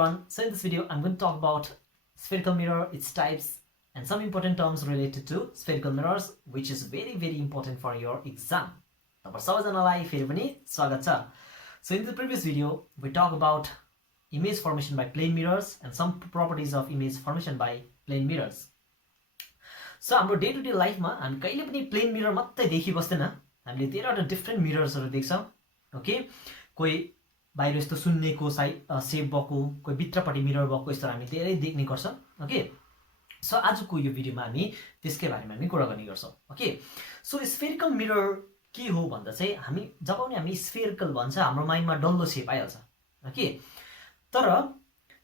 everyone, so in this video I'm going to talk about spherical mirror, its types and some important terms related to spherical mirrors which is very important for your exam. So in the previous video we talked about image formation by plane mirrors and some properties of image formation by plane mirrors. So हाम्रो day to day लाइफमा हामी कहिले पनि plain mirror मात्रै देखिबस्दैन, हामीले धेरैवटा different मिरर्सहरु देख्छौं. Okay, कोही बाहिर यस्तो सुन्नेको शेप भएको, कोही भित्रपट्टि मिरर भएको, यस्तो हामी धेरै देख्ने गर्छौं. ओके, सो आजको यो भिडियोमा हामी त्यसकै बारेमा हामी कुरा गर्ने गर्छौं. ओके, सो स्फेरिकल मिरर के हो भन्दा चाहिँ जब पनि हामी स्फेरिकल भन्छ हाम्रो माइन्डमा डल्लो शेप आइहाल्छ. ओके, तर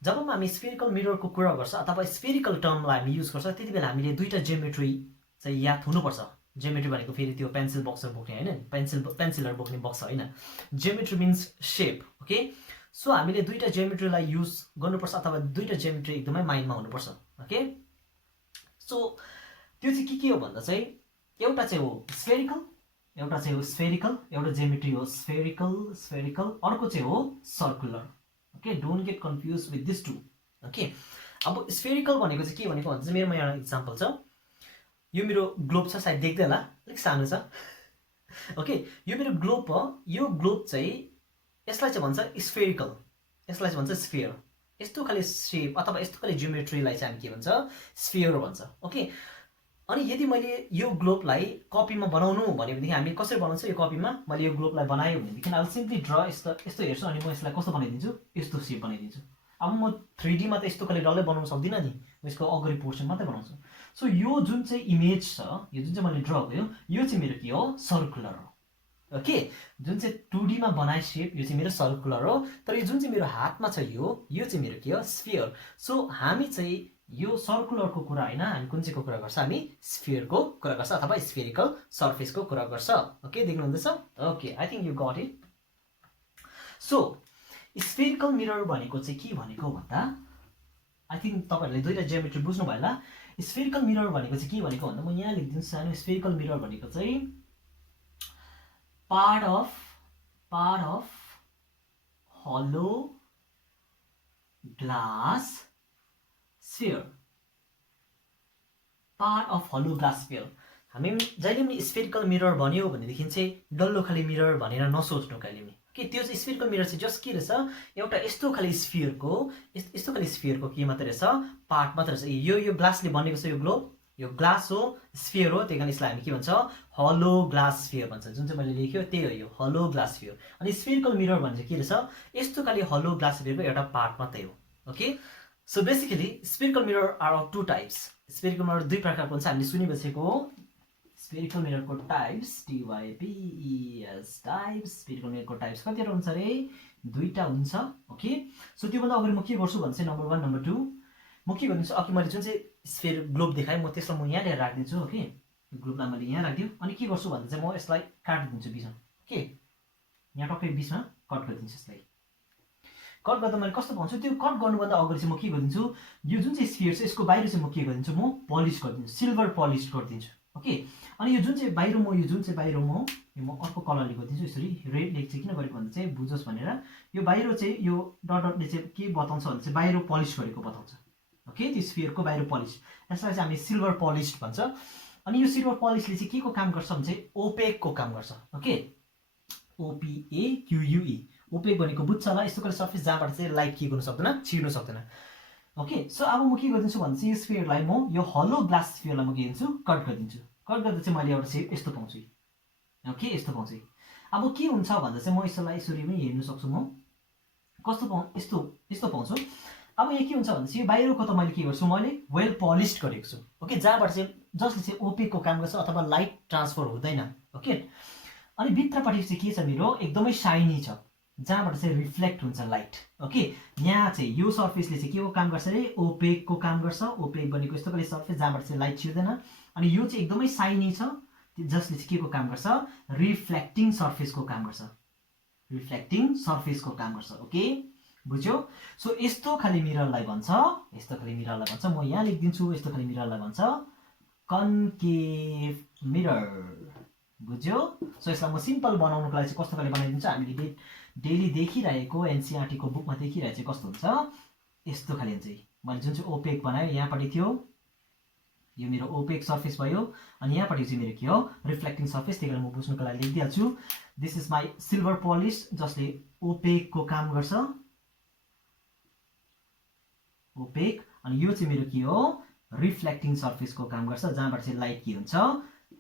जब हामी स्फेरिकल मिररको कुरा गर्छ अथवा स्फेरिकल टर्मलाई हामी युज गर्छ त्यति बेला हामीले दुईटा ज्योमेट्री चाहिँ याद हुनुपर्छ. ज्योमेट्री भनेको फेरि त्यो पेन्सिल बक्सहरु बोक्ने हैन, पेन्सिलहरु बोक्ने बक्स हैन. Geometry means shape. Okay, so हामीले दुईटा ज्योमेट्रीलाई युज गर्नुपर्छ अथवा दुईटा ज्योमेट्री एकदमै माइन्डमा हुनुपर्छ. ओके, सो त्यो चाहिँ के हो भन्दा चाहिँ एउटा चाहिँ हो स्फेरिकल, एउटा चाहिँ हो स्फेरिकल, एउटा ज्योमेट्री हो स्फेरिकल, अर्को चाहिँ हो circular. Okay, don't get confuse with this two. Okay, अब स्फेरिकल भनेको चाहिँ के भनेको भन्दा चाहिँ मेरोमा एउटा एक्जाम्पल छ. यो मेरो ग्लोब छ, सायद देख्दै होला, अलिक सानो छ. ओके, यो मेरो ग्लोब हो. यो ग्लोब चाहिँ यसलाई चाहिँ भन्छ स्फेरिकल, यसलाई चाहिँ भन्छ स्फियर. यस्तो खाले शेप अथवा यस्तो खाले ज्योमेट्रीलाई चाहिँ हामी के भन्छ, स्फियर भन्छ. ओके, अनि यदि मैले यो ग्लोबलाई कपीमा बनाउनु भनेदेखि हामी कसरी बनाउँछ, यो कपीमा मैले यो ग्लोबलाई बनायो भनेदेखि आई विल सिम्पली ड्र यस्तो हेर्छु अनि म यसलाई कस्तो बनाइदिन्छु, यस्तो शेप बनाइदिन्छु. अब म 3D मा त यस्तो खाले डल्लै बनाउन सक्दिनँ नि, म यसको अगाडि पोर्सन मात्रै बनाउँछु. सो यो जुन चाहिँ इमेज छ, यो जुन चाहिँ मैले ड्र गर्यो, यो चाहिँ मेरो के हो, सर्कुलर हो. ओके, जुन चाहिँ 2D मा बनाए शेप यो चाहिँ मेरो सर्कुलर हो, तर यो जुन चाहिँ मेरो हातमा छ यो चाहिँ मेरो के हो, स्फियर. सो हामी चाहिँ यो सर्कुलरको कुरा हैन, हामी कुन चाहिँको कुरा गर्छ, हामी स्फियरको कुरा गर्छ अथवा स्फेरिकल सर्फेसको कुरा गर्छ. ओके, देख्नु हुँदैछ? Okay, I think you got it. So spherical mirror भनेको चाहिँ के भनेको भन्दा आई थिंक तपाईहरुले दुईटा ज्योमेट्री बुझ्नु भयो होला. स्फेरिकल मिरर भनेको चाहिँ के भनेको भन्दा म यहाँ लेख्दिन्छु सानो. स्फेरिकल मिरर भनेको चाहिँ part of hollow glass sphere. Part of hollow glass sphere. हामी जहिले पनि स्फेरिकल मिरर भन्यो भनेदेखि चाहिँ डल्लो खाले मिरर भनेर नसोच्नु कहिले पनि. के त्यो चाहिँ स्फेरिकल मिरर चाहिँ जस्ट के रहेछ, एउटा यस्तो खाले स्फियरको के मात्र रहेछ, पार्ट मात्र रहेछ. यो ग्लासले बनेको छ, यो ग्लोब, यो ग्लास हो, स्फियर हो, त्यही कारण यसलाई हामी के भन्छ, हलो ग्लास स्फियर भन्छ. जुन चाहिँ मैले लेख्यो त्यही हो, यो हलो ग्लास स्फियर. अनि स्फेरिकल मिरर भने चाहिँ के रहेछ, यस्तो खाले हलो ग्लास स्फियरको एउटा पार्ट मात्रै हो. Okay, so basically spherical mirror are of two types. Spherical mirror दुई प्रकारको हुन्छ, हामीले सुनिबसेको हो. स्फेरिकल मिररको टाइप्स, TYPES टाइप्स. स्फेरिकल मिररको टाइप्स कतिवटा हुन्छ रे, दुईटा हुन्छ. ओके, सो त्योभन्दा अगाडि म के गर्छु भने चाहिँ नम्बर 1 नम्बर 2 म के गरिदिन्छु, अघि मैले जुन चाहिँ स्फेयर ग्लोब देखाएँ म त्यसलाई म यहाँ ल्याएर राखिदिन्छु. ओके, यो ग्लोबलाई मैले यहाँ राखिदियो अनि के गर्छु भन्दा चाहिँ म यसलाई काटिदिन्छु बिचमा. ओके, यहाँ टक्कै बिचमा कट गरिदिन्छु. यसलाई कट गर्दा मैले कस्तो पाउँछु, त्यो कट गर्नुभन्दा अगाडि चाहिँ म के गरिदिन्छु, यो जुन चाहिँ स्फियर छ यसको बाहिर चाहिँ म के गरिदिन्छु, म पलिस गरिदिन्छु, सिल्भर पलिस गरिदिन्छु. ओके, अनि यो जुन चाहिँ बाहिर म अर्को कलरले गरिदिन्छु. यसरी रेडले चाहिँ किन गरेको भन्दा चाहिँ बुझोस् भनेर. यो बाहिर चाहिँ यो डटले चाहिँ के बताउँछ भने चाहिँ बाहिर पलिस गरेको बताउँछ. ओके, त्यो स्फियरको बाहिर पलिस, यसलाई चाहिँ हामी सिल्भर पलिस भन्छ. अनि यो सिल्भर पलिसले चाहिँ के को काम गर्छ भने चाहिँ ओपेकको काम गर्छ. ओके, OPAQUE, ओपेक भनेको बुझ्छ होला, यस्तो खाले सर्फेस जहाँबाट चाहिँ लाइट के गर्नु सक्दैन, छिर्नु सक्दैन. ओके, सो अब म के गरिदिन्छु भने चाहिँ यो स्फियरलाई म यो हलो ग्लास स्फियरलाई म के दिन्छु, कट गरिदिन्छु. कट गर्दा चाहिँ मैले एउटा शेप यस्तो पाउँछु. ओके, यस्तो पाउँछु. अब के हुन्छ भन्दा चाहिँ म यसलाई यसरी पनि हेर्न सक्छु, म कस्तो यस्तो पाउँछु. अब यहाँ के हुन्छ भने चाहिँ यो बाहिरको त मैले के गर्छु, मैले वेल पलिस्ड गरेको छु. ओके, जहाँबाट चाहिँ जसले चाहिँ ओपेकको काम गर्छ अथवा लाइट ट्रान्सफर हुँदैन. ओके, अनि भित्रपट्टि चाहिँ के छ, मेरो एकदमै शाइनी छ, जहाँबाट चाहिँ रिफ्लेक्ट हुन्छ लाइट. ओके, यहाँ चाहिँ यो सर्फेसले चाहिँ के को काम गर्छ रे, ओपेकको काम गर्छ. ओपेक भनेको यस्तो खाले सर्फेस जहाँबाट चाहिँ लाइट छिर्दैन. अनि यो चाहिँ एकदमै शाइनी छ, जसले चाहिँ के को काम गर्छ, रिफ्लेक्टिङ सर्फेसको काम गर्छ. ओके, बुझ्यो? सो यस्तो खाले मिररलाई भन्छ, म यहाँ लेखिदिन्छु, यस्तो खाले मिररलाई भन्छ कन्केभ मिरर. बुझ्यो? सो यसलाई म सिम्पल बनाउनको लागि चाहिँ कस्तो खाले बनाइदिन्छु, हामीले डेली देखिरहेको NCERT को बुकमा देखिरहेको चाहिँ कस्तो हुन्छ, यस्तो खाले हुन्छ। मैले जुन चाहिँ ओपेक बनाएँ यहाँपट्टि थियो, यो मेरो ओपेक सर्फेस भयो, अनि यहाँपट्टि चाहिँ मेरो के हो रिफ्लेक्टिङ सर्फेस। त्यही कारण म बुझ्नुको लागि लेखिदिइहाल्छु। This is my silver polish जसले ओपेकको काम गर्छ, ओपेक। अनि यो चाहिँ मेरो के हो रिफ्लेक्टिङ सर्फेसको काम गर्छ, जहाँबाट चाहिँ लाइट के हुन्छ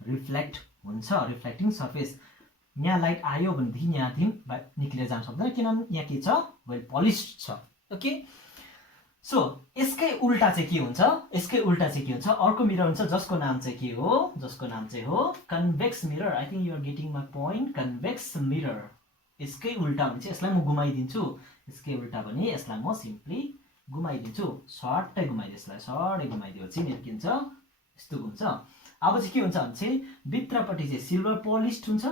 रिफ्लेक्ट हुन्छ, रिफ्लेक्टिङ सर्फेस। यहाँ लाइट आयो भनेदेखि यहाँदेखि निक्लेर जान सक्दैन, किनभने यहाँ के छ वेल पलिस्ड छ। ओके, सो यसकै उल्टा चाहिँ के हुन्छ, यसकै उल्टा चाहिँ के हुन्छ, अर्को मिरर हुन्छ जसको नाम चाहिँ के हो, जसको नाम चाहिँ हो convex mirror. I think you are getting my point, convex mirror. यसकै उल्टा भने चाहिँ यसलाई म घुमाइदिन्छु, यसकै उल्टा भने यसलाई म सिम्पली घुमाइदिन्छु, सर्टै घुमाइदियो, यसलाई सर्टै घुमाइदिएपछि मेरो के हुन्छ यस्तो हुन्छ। अब चाहिँ के हुन्छ भने चाहिँ भित्रपट्टि चाहिँ सिल्भर पोलिस्ड हुन्छ,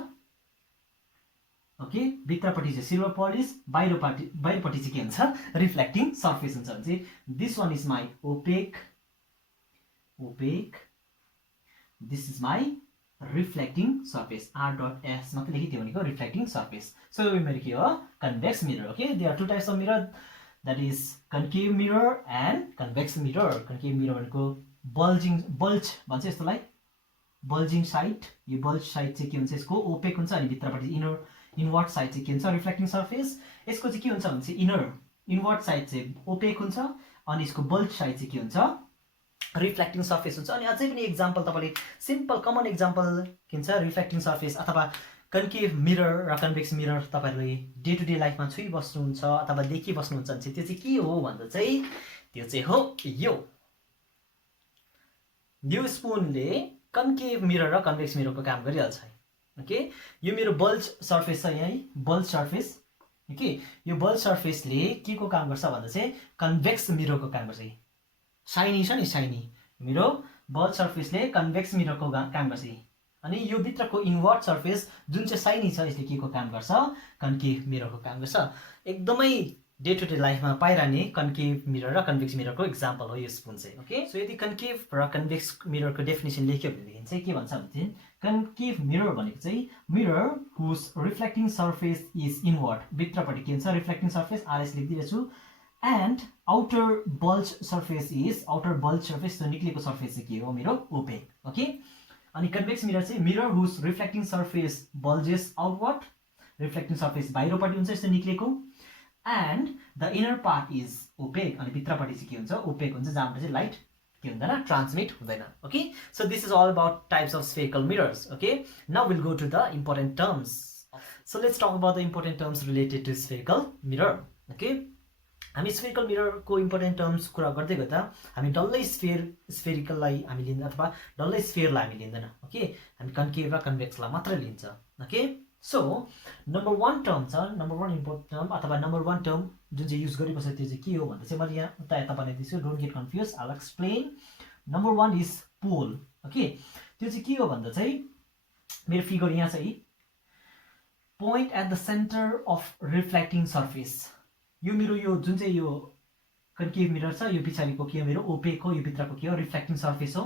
ओके, भित्रपट्टि चाहिँ सिल्भर पलिस, बाहिरपट्टि चाहिँ के हुन्छ रिफ्लेक्टिङ सर्फेस हुन्छ। भने चाहिँ this one is my opaque, opaque, this is my reflecting surface. R dot S मात्रै लेखिदियो भनेको रिफ्लेक्टिङ सर्फेस। सो यो मेरो के हो convex mirror. Okay, there are two types of mirror, that is concave mirror and convex mirror. Concave mirror भनेको bulge भन्छ यसलाई, बल्जिङ साइड। यो बल्ज साइड चाहिँ के हुन्छ यसको ओपेक हुन्छ, अनि भित्रपट्टि इनवर्ड साइड चाहिँ के हुन्छ रिफ्लेक्टिङ सर्फेस। यसको चाहिँ के हुन्छ भने चाहिँ इनवर्ड साइड चाहिँ ओपेक हुन्छ, अनि यसको बल्ज साइड चाहिँ के हुन्छ रिफ्लेक्टिङ सर्फेस हुन्छ। अनि अझै पनि एक्जाम्पल तपाईँले सिम्पल कमन एक्जाम्पल के हुन्छ रिफ्लेक्टिङ सर्फेस अथवा कन्केभ मिरर र कन्भेक्स मिरर तपाईँहरूले डे टु डे लाइफमा छुइबस्नुहुन्छ अथवा देखिबस्नुहुन्छ भने चाहिँ त्यो चाहिँ के हो भन्दा चाहिँ त्यो चाहिँ हो यो स्पुनले कन्केभ मिरर र कन्भेक्स मिररको काम गरिहाल्छ। ओके, यो मेरो बल्ज सर्फेस छ यहीँ, बल्ज सर्फेस। ओके, यो बल्ज सर्फेसले के को काम गर्छ भन्दा चाहिँ कन्भेक्स मिररको काम गर्छ। साइनी छ नि साइनी, मेरो बल्ज सर्फेसले कन्भेक्स मिररको काम गर्छ। अनि यो भित्रको इनवर्ड सर्फेस जुन चाहिँ साइनी छ यसले के को काम गर्छ कन्केभ मिररको काम गर्छ। एकदमै डे टु डे लाइफमा पाइरहने कन्केभ मिरर र कन्भेक्स मिररको एक्जाम्पल हो यो स्पुन चाहिँ। ओके, सो यदि कन्केभ र कन्भेक्स मिररको डेफिनेसन लेख्यो भनेदेखि चाहिँ के भन्छ भने चाहिँ कन्केभ मिरर भनेको चाहिँ mirror whose reflecting surface is inward, भित्रपट्टि के हुन्छ रिफ्लेक्टिङ सर्फेस, आरएस लेखिदिरहेछु, and outer bulge surface is, outer bulge surface जो निक्लेको सर्फेस चाहिँ के हो मेरो ओपेक। ओके, अनि कन्भेक्स मिरर चाहिँ mirror whose reflecting surface bulges outward, reflecting surface बाहिरपट्टि हुन्छ यस्तो निक्लेको, and the inner part is opaque, अनि भित्रपट्टि चाहिँ के हुन्छ ओपेक हुन्छ, जहाँबाट चाहिँ लाइट के हुँदैन ट्रान्समिट हुँदैन। Okay, so this is all about types of spherical mirrors. Okay, now will go to the important terms. So let's talk about the important terms related to spherical mirror. Okay, हामी spherical मिररको important terms कुरा गर्दै गर्दा हामी डल्लै स्फेरिकललाई हामी लिँदैन अथवा डल्लै स्फेयरलाई हामी लिँदैन। ओके, हामी कन्केभ र कन्भेक्सलाई मात्रै लिन्छ। Okay, so number one term छ, नम्बर वान इम्पोर्टेन्ट टर्म अथवा नम्बर वान टर्म जुन चाहिँ युज गरिबस्छ त्यो चाहिँ के हो भन्दा चाहिँ मैले यहाँ उता यता बनाइदिन्छु, don't get confuse, I will explain. Number one is pole. Okay, त्यो चाहिँ के हो भन्दा चाहिँ मेरो फिगर यहाँ चाहिँ point at the centre of reflecting surface. यो मेरो यो जुन चाहिँ यो कन्केभ मिरर छ यो पछाडिको के हो मेरो ओपेक हो, यो भित्रको के हो रिफ्लेक्टिङ सर्फेस हो।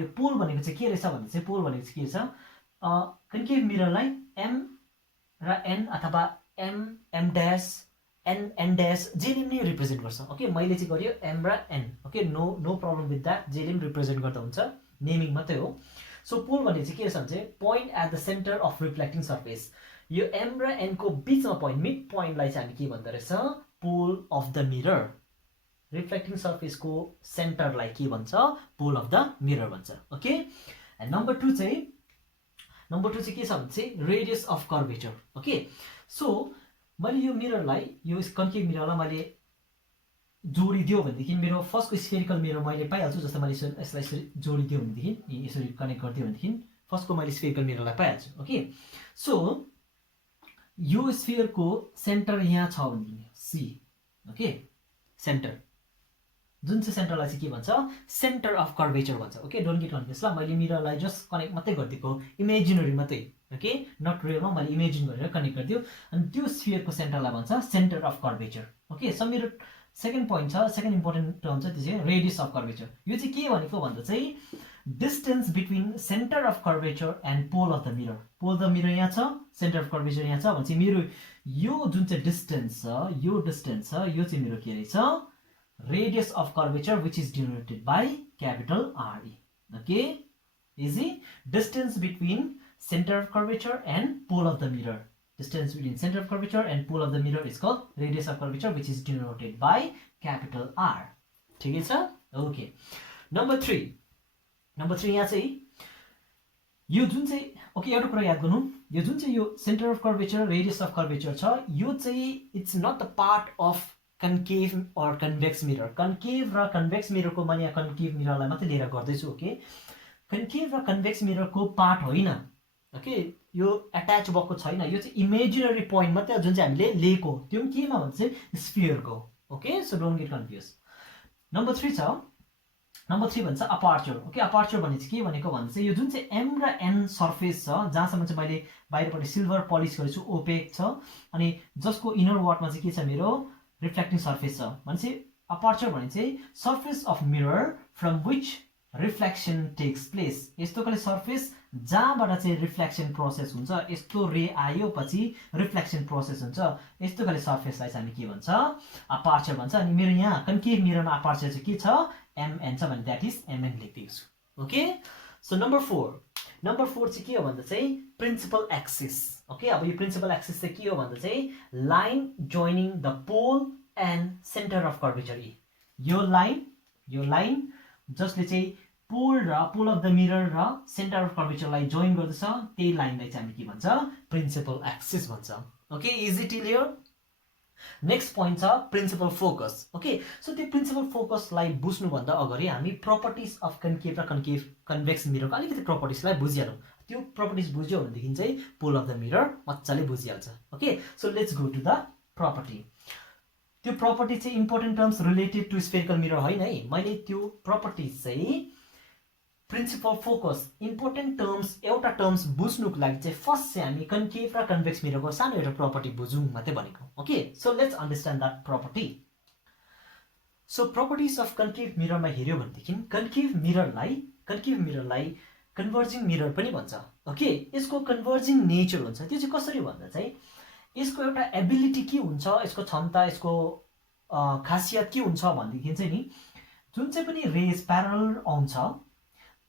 यो पोल भनेको चाहिँ के रहेछ भन्दा चाहिँ पोल भनेको चाहिँ के रहेछ, कन्केभ मिररलाई एम र एन अथवा एम ड्यास एन ड्यास जेले पनि रिप्रेजेन्ट गर्छ। ओके, मैले चाहिँ गरियो एम र N. Okay, no problem with that, जेले पनि रिप्रेजेन्ट गर्दा हुन्छ, नेमिङ मात्रै हो। सो पोल भनेको चाहिँ के रहेछ भने चाहिँ point at the centre of reflecting surface. यो एम र एनको बिचमा पोइन्ट, मिड पोइन्टलाई चाहिँ हामी के भन्दो रहेछ pole of the mirror. Reflecting सर्फेसको सेन्टरलाई के भन्छ पोल अफ द मिरर भन्छ। ओके, एन्ड नम्बर टू चाहिँ के छ भने चाहिँ radius of curvature. Okay, so मैले यो मिररलाई यो कन्केभ मिररलाई मैले जोडिदियो भनेदेखि मेरो फर्स्टको स्फेरिकल मिरर मैले पाइहाल्छु। जस्तो मैले यसलाई यसरी जोडिदियो भनेदेखि यसरी कनेक्ट गरिदियो भनेदेखि फर्स्टको मैले स्फेरिकल मिररलाई पाइहाल्छु। ओके, सो यो स्फियरको सेन्टर यहाँ छ भनेदेखि सी। ओके, सेन्टर जुन चाहिँ सेन्टरलाई चाहिँ के भन्छ सेन्टर अफ कर्भेचर भन्छ। ओके, डोन्ट गेट कन्फ्युज ल, मैले मिररलाई जस्ट कनेक्ट मात्रै गरिदिएको, इमेजिनरी मात्रै। ओके, नट रियलमा मैले इमेजिन गरेर कनेक्ट गरिदियो, अनि त्यो स्फियरको सेन्टरलाई भन्छ centre of curvature. Okay, so मेरो सेकेन्ड पोइन्ट छ, सेकेन्ड इम्पोर्टेन्ट टर्म छ त्यो चाहिँ रेडियस अफ कर्भेचर। यो चाहिँ के भनेको भन्दा चाहिँ distance between centre of curvature and pole of the mirror. Pole the mirror यहाँ छ, सेन्टर अफ कर्भेचर यहाँ छ भने चाहिँ मेरो यो जुन चाहिँ डिस्टेन्स छ यो चाहिँ मेरो के रहेछ radius of curvature which is denoted by capital RE. Okay, easy. Distance between center of curvature and pole of the mirror. Distance between center of curvature and pole of the mirror is called radius of curvature which is denoted by capital R. ठिकै छ? Okay. Number 3 यहाँ चाहिँ यो जुन चाहिँ okay एउटा कुरा याद गर्नु, यो जुन चाहिँ यो centre of curvature radius of curvature छ यो चाहिँ it's not the part of concave or convex mirror. Concave र कन्भेक्स मिररको मैले यहाँ कन्केभ मिररलाई मात्रै लिएर गर्दैछु. ओके, कन्केभ र कन्भेक्स मिररको पार्ट होइन. ओके, यो एट्याच भएको छैन, यो चाहिँ इमेजिनरी पोइन्ट मात्रै जुन चाहिँ हामीले लिएको त्यो पनि केमा भन्छ चाहिँ स्फियरको. Okay, so don't get confuse. Number 3 भन्छ अपार्चर. ओके, अपार्चर भने चाहिँ के भनेको भन्छ चाहिँ यो जुन चाहिँ एम र एन सर्फेस छ जहाँसम्म चाहिँ मैले बाहिरपट्टि सिल्भर पलिस गरेछु ओपेक छ अनि जसको इनर वाटमा चाहिँ के छ मेरो रिफ्लेक्टिङ सर्फेस छ भनेपछि अपार्चर भने चाहिँ surface of mirror from which reflection takes place. यस्तो खाले सर्फेस जहाँबाट चाहिँ रिफ्लेक्सन प्रोसेस हुन्छ, यस्तो रे आयो पछि रिफ्लेक्सन प्रोसेस हुन्छ, यस्तो खाले सर्फेसलाई चाहिँ हामी के भन्छ अपार्चर भन्छ. अनि मेरो यहाँ कन्केभ मिररमा अपार्चर चाहिँ के छ एमएन छ भने द्याट इज एमएन लेखिदिएको छु. ओके, सो नम्बर 4 चाहिँ के हो भन्दा चाहिँ प्रिन्सिपल एक्सिस. ओके, अब यो प्रिन्सिपल एक्सिस चाहिँ के हो भन्दा चाहिँ line joining the pole and centre of curvature. यो लाइन जसले चाहिँ पोल अफ द मिरर र सेन्टर अफ कर्वेचरलाई जोइन गर्दछ त्यही लाइनलाई चाहिँ हामी के भन्छ प्रिन्सिपल एक्सिस भन्छ. Okay, easy till here. Next point छ प्रिन्सिपल फोकस. ओके, सो त्यो प्रिन्सिपल फोकसलाई बुझ्नुभन्दा अगाडि हामी प्रपर्टिज अफ कन्केभ र कन्भेक्स मिररको अलिकति प्रपर्टिजलाई बुझिहालौँ. त्यो प्रपर्टिज बुझ्यो भनेदेखि चाहिँ पोल अफ द मिरर मजाले बुझिहाल्छ. Okay, so let's go to the property. त्यो प्रपर्टी चाहिँ important terms related to spherical mirror होइन है. मैले त्यो प्रपर्टिज चाहिँ प्रिन्सिपल फोकस इम्पोर्टेन्ट टर्म्स एउटा टर्म्स बुझ्नुको लागि चाहिँ फर्स्ट चाहिँ हामी कन्केभ र कन्भेक्स मिररको सानो एउटा प्रपर्टी बुझौँ मात्रै भनेको. Okay, so let's understand that property. So properties of concave मिररमा हेऱ्यो भनेदेखि कन्केभ मिररलाई कन्भर्जिङ मिरर पनि भन्छ. ओके, यसको कन्भर्जिङ नेचर हुन्छ. त्यो चाहिँ कसरी भन्दा चाहिँ यसको एउटा एबिलिटी के हुन्छ, यसको क्षमता, यसको खासियत के हुन्छ भनेदेखि चाहिँ नि जुन चाहिँ पनि रेज प्यारलल आउँछ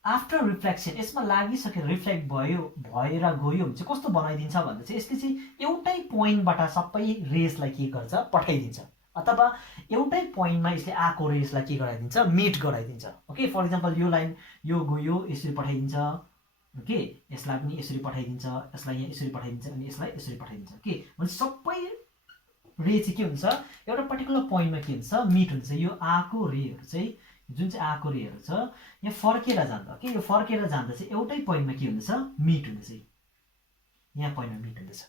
आफ्टर रिफ्लेक्सन यसमा लागिसकेर रिफ्लेक्ट भएर गयो भने चाहिँ कस्तो बनाइदिन्छ भन्दा चाहिँ यसले चाहिँ एउटै पोइन्टबाट सबै रेसलाई के गर्छ पठाइदिन्छ अथवा एउटै पोइन्टमा यसले आएको रेसलाई के गराइदिन्छ मिट गराइदिन्छ. ओके, फर इक्जाम्पल यो लाइन यो गयो यसरी पठाइदिन्छ. ओके, यसलाई पनि यसरी पठाइदिन्छ, यसलाई यहाँ यसरी पठाइदिन्छ अनि यसलाई यसरी पठाइदिन्छ. ओके, भने सबै रे चाहिँ के हुन्छ एउटा पर्टिकुलर पोइन्टमा के हुन्छ मिट हुन्छ. यो आएको रेहरू चाहिँ जुन चाहिँ आएको रेहरू छ यहाँ फर्केर जाँदा के यो फर्केर जाँदा चाहिँ एउटै पोइन्टमा के हुँदैछ मिट हुँदैछ. यहाँ पोइन्टमा मिट हुँदैछ.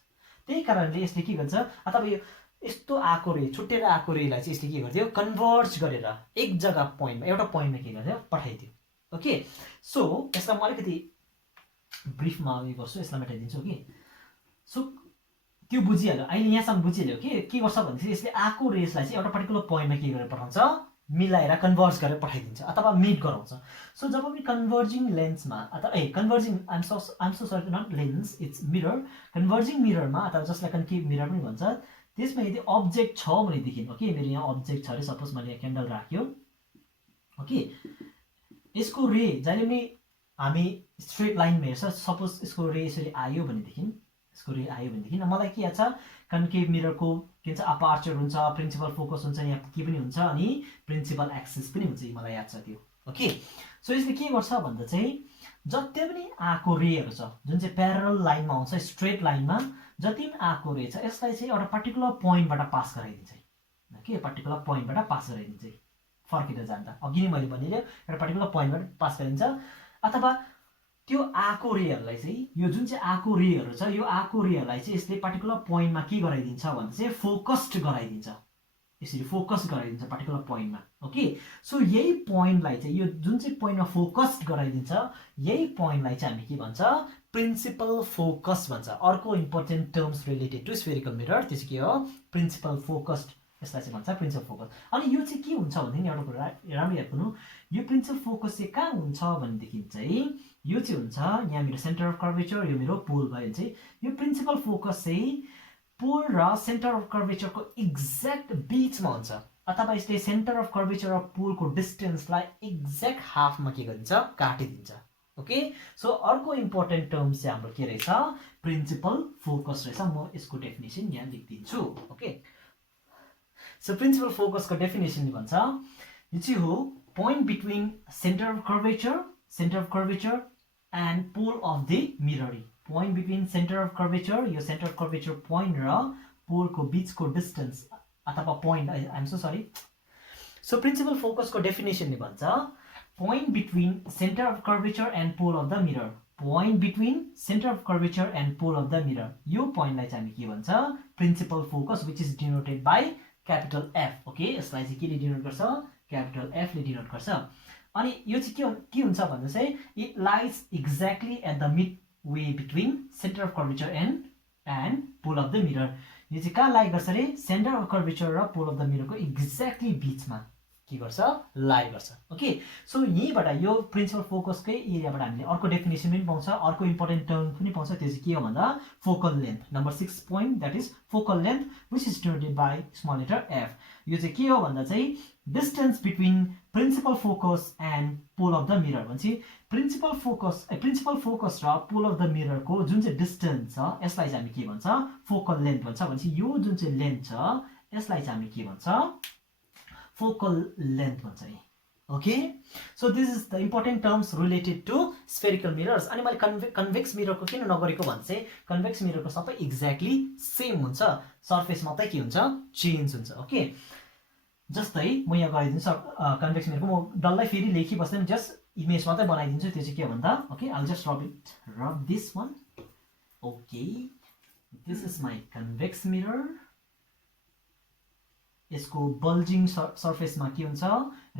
त्यही कारणले यसले के गर्छ अथवा यो यस्तो आएको रे छुट्टेर आएको रेलाई चाहिँ यसले के गर्थ्यो कन्भर्ज गरेर एक जग्गा पोइन्टमा एउटा पोइन्टमा के गर्थ्यो पठाइदियो. ओके, सो यसलाई म अलिकति ब्रिफमा उयो गर्छु, यसलाई मेटाइदिन्छु. कि सो त्यो बुझिहाल्यो अहिले यहाँसम्म बुझिहाल्यो के गर्छ भनेपछि यसले आएको रेसलाई चाहिँ एउटा पर्टिकुलर पोइन्टमा के गरेर पठाउँछ मिलाएर कन्भर्ज गरेर पठाइदिन्छ अथवा मिट गराउँछ. सो जब पनि कन्भर्जिङ लेन्समा अथवा converging I'm so sorry not lens it's mirror converging मिररमा अथवा जसलाई कन्केभ मिरर पनि भन्छ त्यसमा यदि अब्जेक्ट छ भनेदेखि ओके मेरो यहाँ अब्जेक्ट छ अरे सपोज मैले यहाँ क्यान्डल राख्यो. ओके, यसको रे जहिले पनि हामी स्ट्रेट लाइनमा हेर्छ सपोज यसको रे यसरी आयो भनेदेखि मलाई के याद छ कन्केभ मिररको के भन्छ अपार्चर हुन्छ, प्रिन्सिपल फोकस हुन्छ, यहाँ के पनि हुन्छ अनि प्रिन्सिपल एक्सिस पनि हुन्छ, मलाई याद छ त्यो. ओके, सो यसले के गर्छ भन्दा चाहिँ जति पनि आएको रेहरू छ जुन चाहिँ प्यारल लाइनमा आउँछ स्ट्रेट लाइनमा जति पनि आएको रे छ यसलाई चाहिँ एउटा पर्टिकुलर पोइन्टबाट पास गराइदिन्छ. ओके, पर्टिकुलर पोइन्टबाट पास गराइदिन्छ फर्केर जाँदा. अघि नै मैले भनिहालेँ एउटा पर्टिकुलर पोइन्टबाट पास गराइदिन्छ अथवा त्यो आएको रेहरूलाई चाहिँ यो जुन चाहिँ आएको रेहरू छ यो आएको रेहरूलाई चाहिँ यसले पर्टिकुलर पोइन्टमा के गराइदिन्छ भन्दा चाहिँ फोकस्ड गराइदिन्छ. यसरी फोकस गराइदिन्छ पर्टिकुलर पोइन्टमा. ओके, सो यही पोइन्टलाई चाहिँ यो जुन चाहिँ पोइन्टमा फोकस्ड गराइदिन्छ यही पोइन्टलाई चाहिँ हामी के भन्छ प्रिन्सिपल फोकस भन्छ. अर्को important terms related to spherical mirror त्यो चाहिँ के हो प्रिन्सिपल फोकस्ड, यसलाई चाहिँ भन्छ प्रिन्सिपल फोकस. अनि यो चाहिँ के हुन्छ भनेदेखि एउटा कुरा राम्रो याद गर्नु यो प्रिन्सिपल फोकस चाहिँ कहाँ हुन्छ भनेदेखि चाहिँ यो चाहिँ हुन्छ यहाँ मेरो सेन्टर अफ कर्वेचर यो मेरो पोल भयो चाहिँ यो प्रिन्सिपल फोकस चाहिँ पोल र सेन्टर अफ कर्वेचरको एक्ज्याक्ट बिचमा हुन्छ. अथवा यसले सेन्टर अफ कर्वेचर अफ पुलको डिस्टेन्सलाई एक्ज्याक्ट हाफमा के गरिदिन्छ काटिदिन्छ ओके सो अर्को इम्पोर्टेन्ट टर्म चाहिँ हाम्रो के रहेछ प्रिन्सिपल फोकस रहेछ म यसको डेफिनेसन यहाँ लेखिदिन्छु ओके सो प्रिन्सिपल फोकसको डेफिनेसन भन्छ यो चाहिँ हो point between centre of curvature and pole of the mirror point between centre of curvature यो सेन्टर अफ कर्वेचर पोइन्ट र पोलको बिचको डिस्टेन्स अथवा point I'm so sorry so principal फोकसको डेफिनेसनले भन्छ point between centre of curvature and pole of the mirror point between centre of curvature and pole of the mirror यो पोइन्टलाई चाहिँ हामी के भन्छ principal focus which is denoted by capital F okay यसलाई चाहिँ केले डिनोट गर्छ क्यापिटल एफले डिनोट गर्छ अनि यो चाहिँ के हुन्छ भन्दा चाहिँ it lies exactly at the mid way between centre of curvature and pole of the mirror यो चाहिँ कहाँ लाइ गर्छ अरे सेन्टर अफ कर्वेचर र पोल अफ द मिररको एक्ज्याक्टली बिचमा के गर्छ लाइ गर्छ ओके सो यहीँबाट यो प्रिन्सिपल फोकसकै एरियाबाट हामीले अर्को डेफिनेसन पनि पाउँछ अर्को इम्पोर्टेन्ट टर्म पनि पाउँछ त्यो चाहिँ के हो भन्दा focal length number 6 point that is focal length which is denoted by small letter F यो चाहिँ के हो भन्दा चाहिँ distance between principal focus and pole of the mirror भन्छ प्रिन्सिपल फोकस र पोल अफ द मिररको जुन चाहिँ डिस्टेन्स छ यसलाई चाहिँ हामी के भन्छ फोकल लेन्थ भन्छ भनेपछि यो जुन चाहिँ लेन्थ छ यसलाई चाहिँ हामी के भन्छ focal length भन्छ है okay so this is the important terms related to spherical mirrors अनि मैले कन्भेक्स मिररको किन नगरेको भन्छ चाहिँ कन्भेक्स मिररको सबै एक्ज्याक्टली सेम हुन्छ सर्फेस मात्रै के हुन्छ चेन्ज हुन्छ ओके जस्तै म यहाँ गरिदिन्छु कन्भेक्स मिररको म डल्लै फेरि लेखिबस्दैन जस्ट इमेज मात्रै बनाइदिन्छु त्यो चाहिँ के भन्दा okay I will just rub this one okay this is my convex mirror यसको बल्जिङ सर्फेसमा के हुन्छ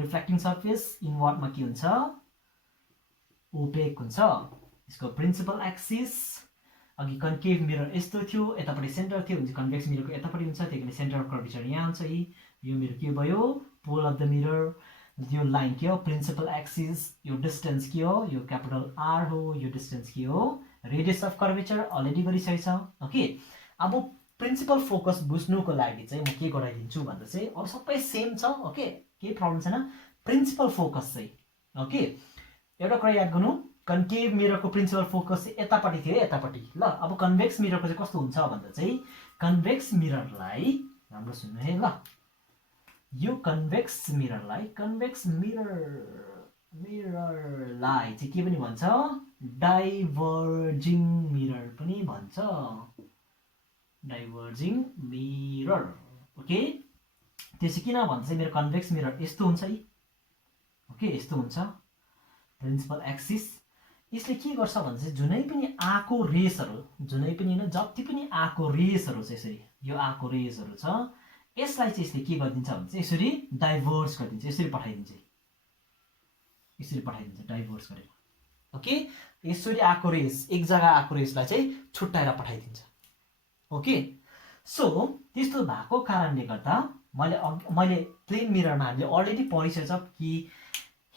रिफ्लेक्टिङ सर्फेस इनवर्डमा के हुन्छ ओपेक हुन्छ यसको प्रिन्सिपल एक्सिस अघि कन्केभ मिरर यस्तो थियो यतापट्टि सेन्टर थियो भने कन्भेक्स मिररको यतापट्टि हुन्छ त्यही कारण सेन्टर अफ कर्वेचर यहाँ हुन्छ यो मिरर के भयो पोल अफ द मिरर यो लाइन के हो प्रिन्सिपल एक्सिस यो डिस्टेन्स के हो यो क्यापिटल आर हो यो डिस्टेन्स के हो रेडियस अफ कर्वेचर अलरेडी गरिसकेको छ ओके अब प्रिन्सिपल फोकस बुझ्नुको लागि चाहिँ म के गराइदिन्छु भन्दा चाहिँ अरू सबै सेम छ ओके केही प्रब्लम छैन प्रिन्सिपल फोकस चाहिँ ओके एउटा कुरा याद गर्नु कन्केभ मिररको प्रिन्सिपल फोकस चाहिँ यतापट्टि थियो यतापट्टि ल अब कन्भेक्स मिररको चाहिँ कस्तो हुन्छ भन्दा चाहिँ कन्भेक्स मिररलाई राम्रो सुन्नु है ल यो कन्भेक्स मिररलाई चाहिँ के पनि भन्छ डाइभर्जिङ मिरर पनि भन्छ डाइभर्जिङ मिरर ओके त्यो चाहिँ किन भन्दा चाहिँ मेरो कन्भेक्स मिरर यस्तो हुन्छ है ओके यस्तो हुन्छ प्रिन्सिपल एक्सिस यसले के गर्छ भन्दा चाहिँ जुनै पनि आएको रेसहरू जुनै पनि होइन जति पनि आएको रेसहरू छ यसरी यो आएको रेसहरू छ यसलाई चाहिँ यसले के गरिदिन्छ भने चाहिँ यसरी डाइभर्स गरिदिन्छ यसरी पठाइदिन्छ डाइभर्स गरेर ओके यसरी आएको रेस एक जग्गा आएको रेसलाई चाहिँ छुट्याएर पठाइदिन्छ ओके सो त्यस्तो भएको कारणले गर्दा मैले प्लेन मिररमा हामीले अलरेडी पढिसकेको छ कि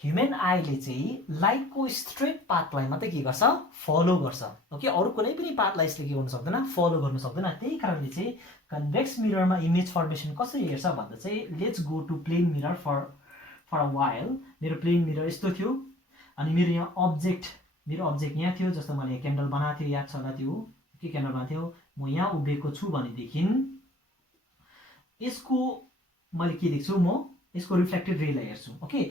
ह्युमन आईले चाहिँ लाइटको स्ट्रेट पाथलाई मात्रै के गर्छ फलो गर्छ ओके अरू कुनै पनि पाथलाई यसले के गर्नु सक्दैन फलो गर्नु सक्दैन त्यही कारणले चाहिँ कन्भेक्स मिररमा इमेज फर्मेसन कसरी हेर्छ भन्दा चाहिँ let's go to plane mirror for a while मेरो प्लेन मिरर यस्तो थियो अनि मेरो अब्जेक्ट यहाँ थियो जस्तो मैले क्यान्डल बनाएको थियो याद छ होला त्यो के क्यान्डल बनाएको थियो म यहाँ उभिएको छु भनेदेखि यसको मैले के देख्छु म यसको रिफ्लेक्टेड रेलाई हेर्छु ओके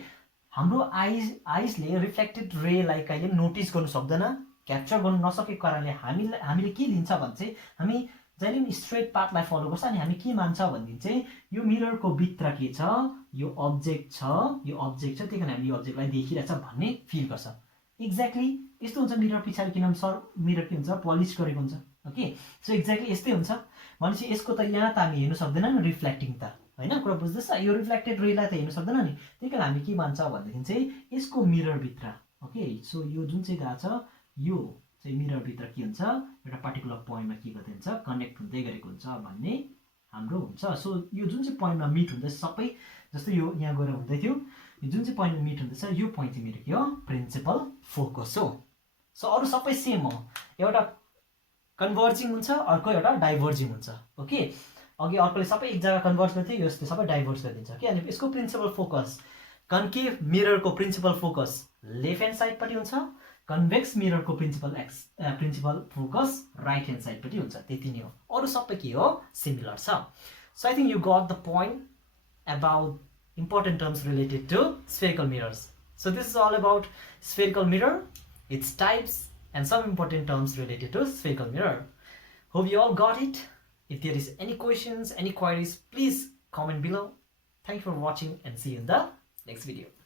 हाम्रो आइजले रिफ्लेक्टेड रेलाई कहिले नोटिस गर्नु सक्दैन क्याप्चर गर्नु नसकेको कारणले हामीले के लिन्छ भने चाहिँ हामी जहिले पनि स्ट्रेट पाथलाई फलो गर्छ अनि हामी के मान्छ भनेदेखि चाहिँ यो मिररको भित्र के छ यो अब्जेक्ट छ त्यही कारण हामीले यो अब्जेक्टलाई देखिरहेछ भन्ने फिल गर्छ एक्ज्याक्टली यस्तो हुन्छ मिरर पछाडि किनभने मिरर के हुन्छ पलिस गरेको हुन्छ ओके सो एक्ज्याक्टली यस्तै हुन्छ भनेपछि यसको त यहाँ त हामी हेर्नु सक्दैन नि रिफ्लेक्टिङ त होइन कुरा बुझ्दैछ यो रिफ्लेक्टेड रेलाई त हेर्नु सक्दैन नि त्यही कारण हामी के मान्छ भनेदेखि चाहिँ यसको मिररभित्र ओके सो यो जुन चाहिँ गएको छ यो चाहिँ मिररभित्र के हुन्छ एउटा पार्टिकुलर पोइन्टमा के गर्दै हुन्छ कनेक्ट हुँदै गरेको हुन्छ भन्ने हाम्रो हुन्छ सो यो जुन चाहिँ पोइन्टमा मिट हुँदैछ सबै जस्तै यो यहाँ गएर हुँदै थियो यो जुन चाहिँ पोइन्टमा मिट हुँदैछ यो पोइन्ट चाहिँ मेरो के हो प्रिन्सिपल फोकस हो सो अरू सबै सेम हो एउटा कन्भर्जिङ हुन्छ अर्को एउटा डाइभर्जिङ हुन्छ ओके अघि अर्कोले सबै एक जग्गा कन्भर्स गर्थ्यो, यसले सबै डाइभर्स गरिदिन्छ कि। अनि यसको प्रिन्सिपल फोकस, कन्केभ मिररको प्रिन्सिपल फोकस लेफ्ट ह्यान्ड साइडपट्टि हुन्छ, कन्भेक्स मिररको प्रिन्सिपल फोकस राइट ह्यान्ड साइडपट्टि हुन्छ। त्यति नै हो, अरू सबै के हो, सिमिलर छ। So I think you got the point about important terms related to spherical mirrors. So this is all about spherical mirror, its types, and some important terms related to spherical mirror. Hope you all got it. If there is any questions, any queries, please comment below. Thank you for watching and see you in the next video.